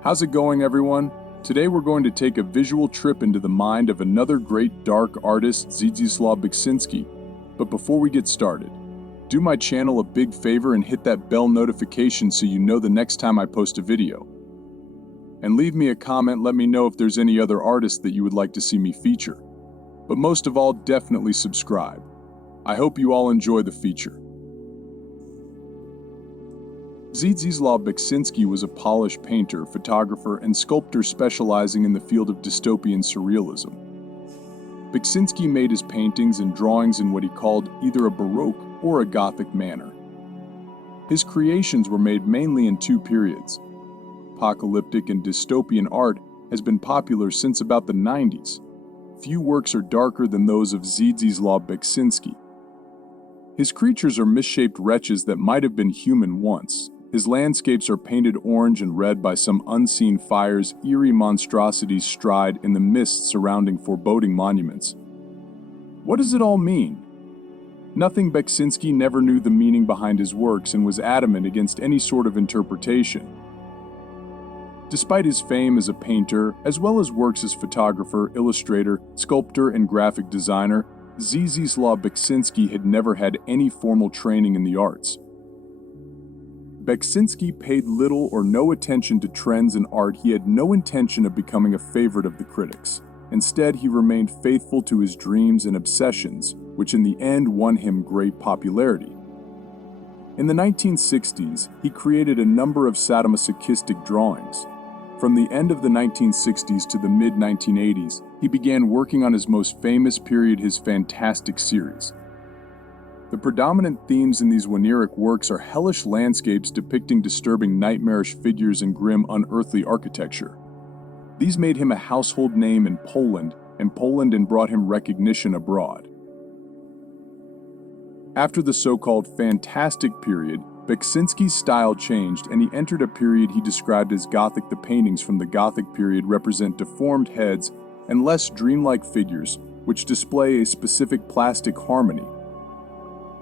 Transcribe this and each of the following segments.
How's it going, everyone? Today we're going to take a visual trip into the mind of another great dark artist, Zdzisław Beksiński. But before we get started, do my channel a big favor and hit that bell notification so you know the next time I post a video. And leave me a comment, let me know if there's any other artists that you would like to see me feature. But most of all, definitely subscribe. I hope you all enjoy the feature. Zdzisław Beksiński was a Polish painter, photographer, and sculptor specializing in the field of dystopian surrealism. Beksiński made his paintings and drawings in what he called either a Baroque or a Gothic manner. His creations were made mainly in two periods. Apocalyptic and dystopian art has been popular since about the 90s. Few works are darker than those of Zdzisław Beksiński. His creatures are misshaped wretches that might have been human once. His landscapes are painted orange and red by some unseen fires, eerie monstrosities stride in the mist surrounding foreboding monuments. What does it all mean? Nothing. Beksiński never knew the meaning behind his works and was adamant against any sort of interpretation. Despite his fame as a painter, as well as works as photographer, illustrator, sculptor, and graphic designer, Zdzisław Beksiński had never had any formal training in the arts. Beksiński paid little or no attention to trends in art. He had no intention of becoming a favorite of the critics. Instead, he remained faithful to his dreams and obsessions, which in the end won him great popularity. In the 1960s, he created a number of sadomasochistic drawings. From the end of the 1960s to the mid-1980s, he began working on his most famous period, his Fantastic series. The predominant themes in these Waneric works are hellish landscapes depicting disturbing nightmarish figures and grim unearthly architecture. These made him a household name in Poland and brought him recognition abroad. After the so-called Fantastic period, Beksiński's style changed and he entered a period he described as Gothic. The paintings from the Gothic period represent deformed heads and less dreamlike figures, which display a specific plastic harmony.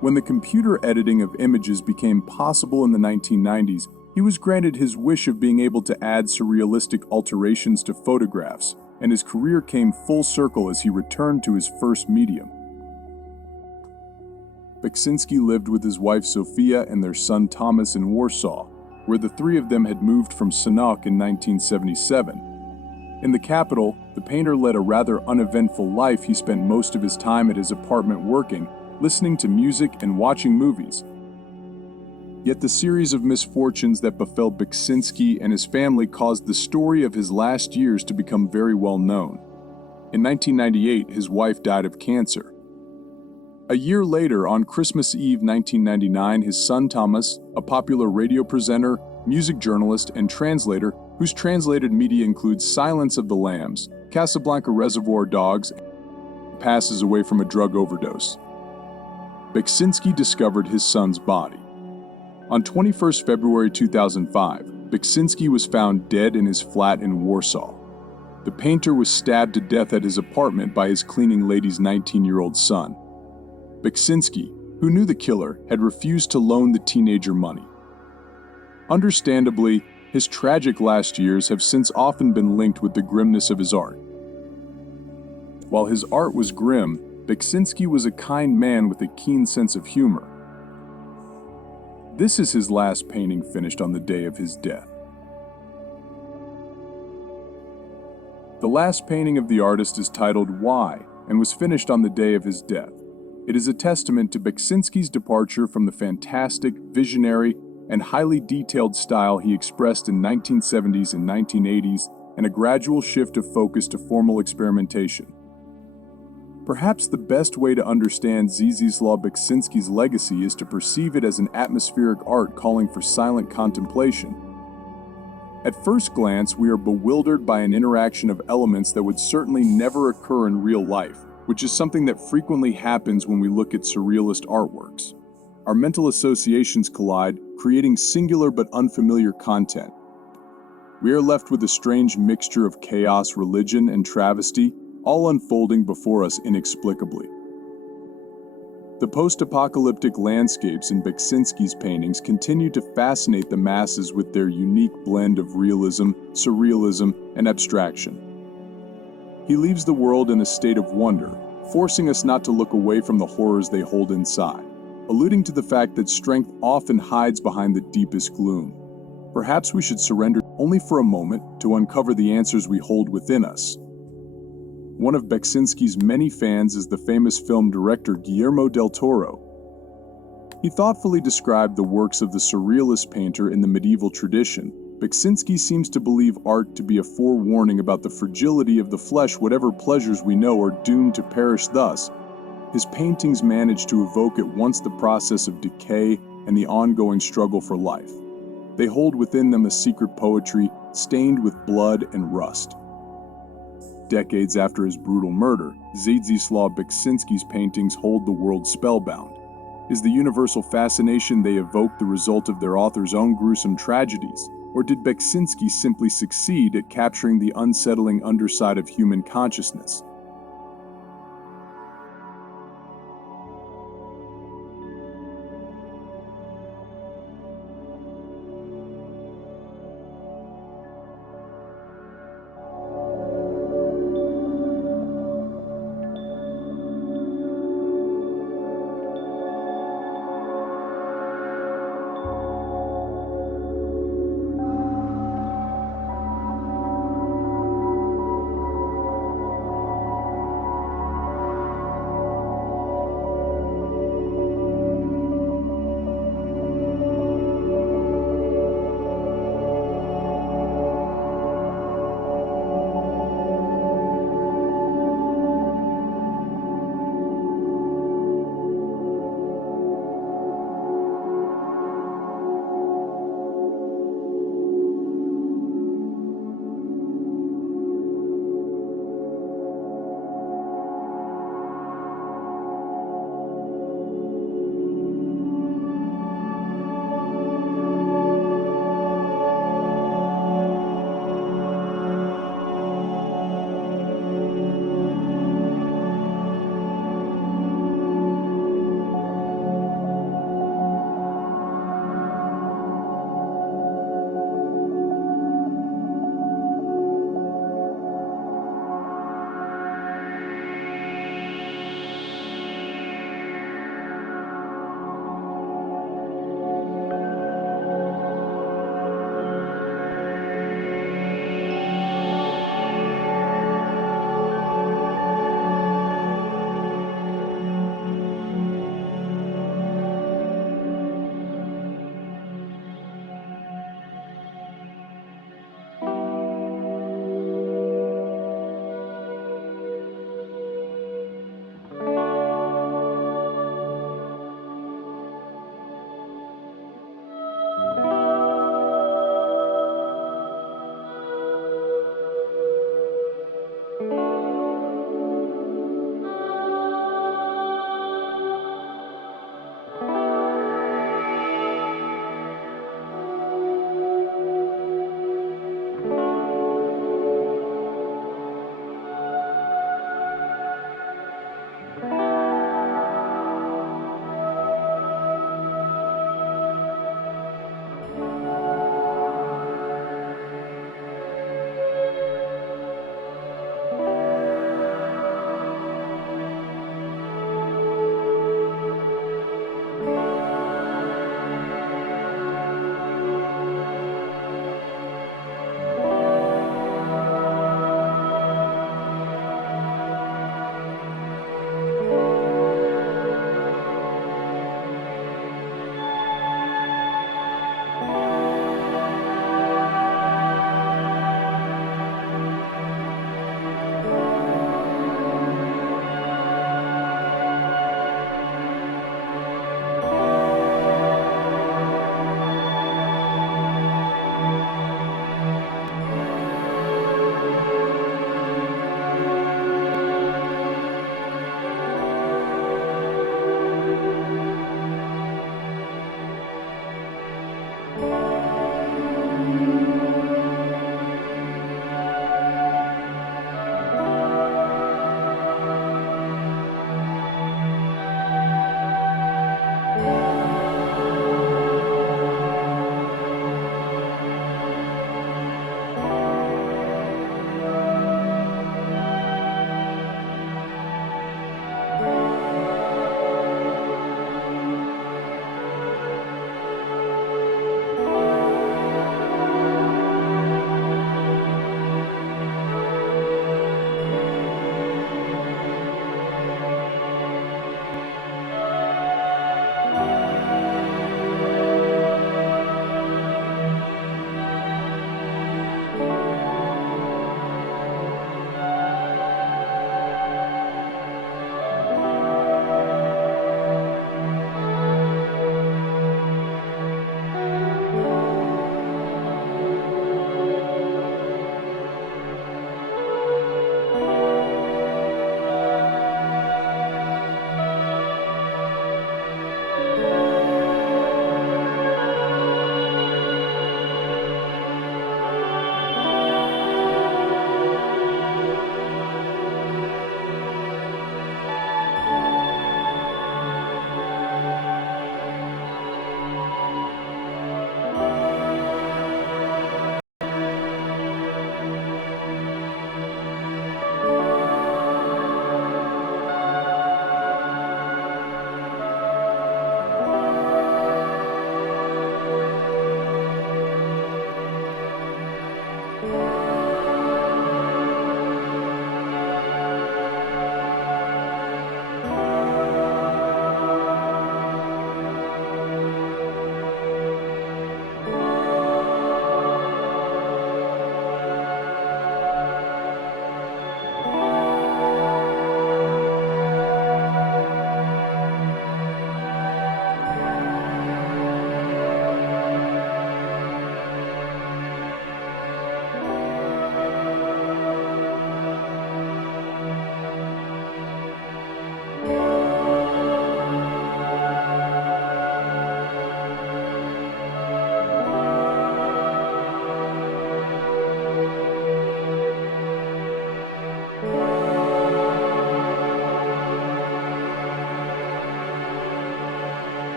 When the computer editing of images became possible in the 1990s, he was granted his wish of being able to add surrealistic alterations to photographs, and his career came full circle as he returned to his first medium. Beksiński lived with his wife Sofia and their son Thomas in Warsaw, where the three of them had moved from Sanok in 1977. In the capital, the painter led a rather uneventful life. He spent most of his time at his apartment working, listening to music and watching movies. Yet the series of misfortunes that befell Beksiński and his family caused the story of his last years to become very well known. In 1998, his wife died of cancer. A year later, on Christmas Eve 1999, his son Thomas, a popular radio presenter, music journalist, and translator, whose translated media includes Silence of the Lambs, Casablanca Reservoir Dogs, passes away from a drug overdose. Beksiński discovered his son's body. On 21 February 2005, Beksiński was found dead in his flat in Warsaw. The painter was stabbed to death at his apartment by his cleaning lady's 19-year-old son. Beksiński, who knew the killer, had refused to loan the teenager money. Understandably, his tragic last years have since often been linked with the grimness of his art. While his art was grim, Beksiński was a kind man with a keen sense of humor. This is his last painting, finished on the day of his death. The last painting of the artist is titled Why and was finished on the day of his death. It is a testament to Beksiński's departure from the fantastic, visionary, and highly detailed style he expressed in 1970s and 1980s, and a gradual shift of focus to formal experimentation. Perhaps the best way to understand Zdzisław Beksiński's legacy is to perceive it as an atmospheric art calling for silent contemplation. At first glance, we are bewildered by an interaction of elements that would certainly never occur in real life, which is something that frequently happens when we look at surrealist artworks. Our mental associations collide, creating singular but unfamiliar content. We are left with a strange mixture of chaos, religion, and travesty, all unfolding before us inexplicably. The post-apocalyptic landscapes in Beksiński's paintings continue to fascinate the masses with their unique blend of realism, surrealism, and abstraction. He leaves the world in a state of wonder, forcing us not to look away from the horrors they hold inside, alluding to the fact that strength often hides behind the deepest gloom. Perhaps we should surrender only for a moment to uncover the answers we hold within us. One of Beksiński's many fans is the famous film director Guillermo del Toro. He thoughtfully described the works of the surrealist painter in the medieval tradition. Beksiński seems to believe art to be a forewarning about the fragility of the flesh. Whatever pleasures we know are doomed to perish. Thus, his paintings manage to evoke at once the process of decay and the ongoing struggle for life. They hold within them a secret poetry stained with blood and rust. Decades after his brutal murder, Zdzisław Beksiński's paintings hold the world spellbound. Is the universal fascination they evoke the result of their author's own gruesome tragedies, or did Beksiński simply succeed at capturing the unsettling underside of human consciousness?